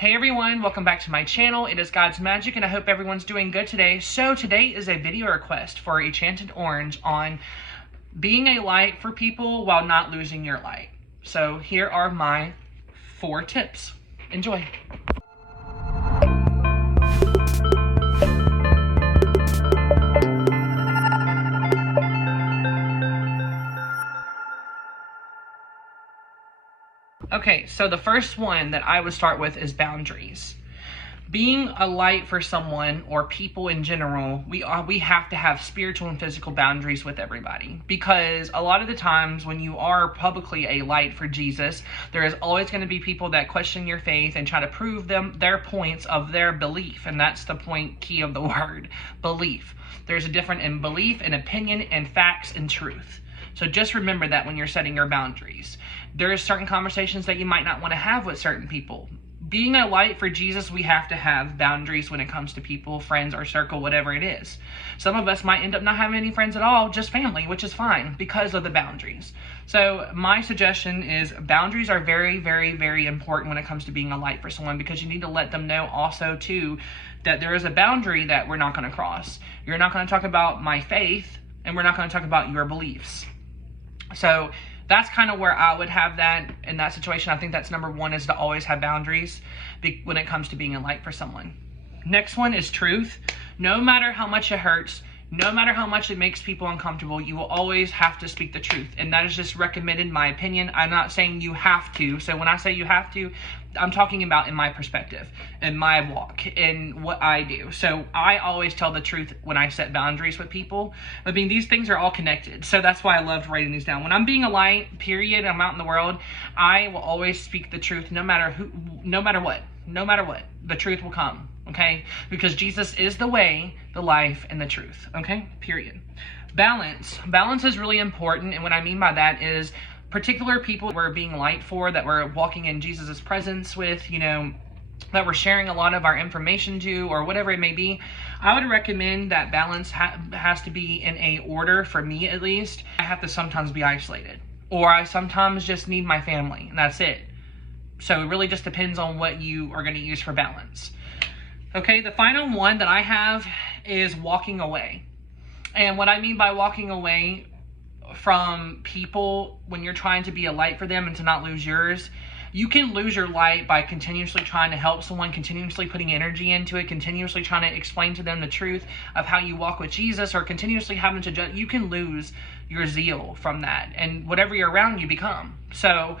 Hey everyone, welcome back to my channel. It is God's Magic and I hope everyone's doing good today. So today is a video request for Enchanted Orange on being a light for people while not losing your light. So here are my 4 tips. Enjoy. Okay, so the first one that I would start with is boundaries. Being a light for someone or people in general, we have to have spiritual and physical boundaries with everybody, because a lot of the times when you are publicly a light for Jesus, there is always going to be people that question your faith and try to prove their points of their belief, and that's the key of the word, belief. There's a difference in belief and opinion and facts and truth. So just remember that when you're setting your boundaries. There's certain conversations that you might not want to have with certain people. Being a light for Jesus, we have to have boundaries when it comes to people, friends, or circle, whatever it is. Some of us might end up not having any friends at all, just family, which is fine because of the boundaries. So my suggestion is boundaries are very, very, very important when it comes to being a light for someone, because you need to let them know also too that there is a boundary that we're not going to cross. You're not going to talk about my faith, and we're not going to talk about your beliefs. So that's kind of where I would have that in that situation. I think that's number 1, is to always have boundaries when it comes to being a light for someone. Next one is truth. No matter how much it hurts, no matter how much it makes people uncomfortable, you will always have to speak the truth. And that is just recommended, in my opinion. I'm not saying you have to. So when I say you have to, I'm talking about in my perspective, in my walk, in what I do. So I always tell the truth when I set boundaries with people. I mean, these things are all connected. So that's why I loved writing these down. When I'm being a light, period, I'm out in the world, I will always speak the truth no matter what, the truth will come. Okay, because Jesus is the way, the life, and the truth. Okay, period. Balance is really important, and what I mean by that is particular people we're being light for, that we're walking in Jesus's presence with, that we're sharing a lot of our information to, or whatever it may be. I would recommend that balance has to be in a order. For me, at least, I have to sometimes be isolated, or I sometimes just need my family, and that's it. So it really just depends on what you are going to use for balance. Okay, the final one that I have is walking away. And what I mean by walking away from people when you're trying to be a light for them and to not lose yours, you can lose your light by continuously trying to help someone, continuously putting energy into it, continuously trying to explain to them the truth of how you walk with Jesus, or continuously having to judge. You can lose your zeal from that, and whatever you're around, you become. So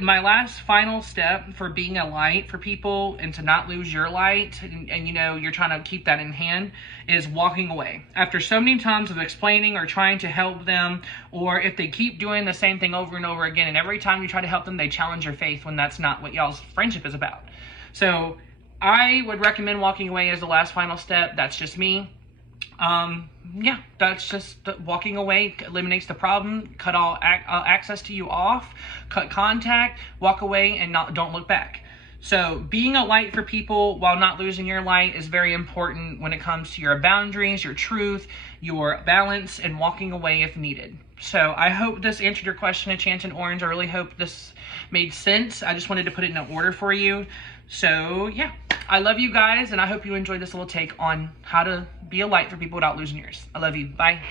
my last final step for being a light for people and to not lose your light, and you're trying to keep that in hand, is walking away. After so many times of explaining or trying to help them, or if they keep doing the same thing over and over again, and every time you try to help them, they challenge your faith when that's not what y'all's friendship is about. So I would recommend walking away as the last final step. That's just me. Yeah, that's just walking away eliminates the problem. Cut all access to you off, cut contact, walk away, and don't look back. So being a light for people while not losing your light is very important when it comes to your boundaries, your truth, your balance, and walking away if needed. So I hope this answered your question, Enchanted Orange. I really hope this made sense. I just wanted to put it in an order for you. So yeah, I love you guys, and I hope you enjoyed this little take on how to be a light for people without losing yours. I love you. Bye.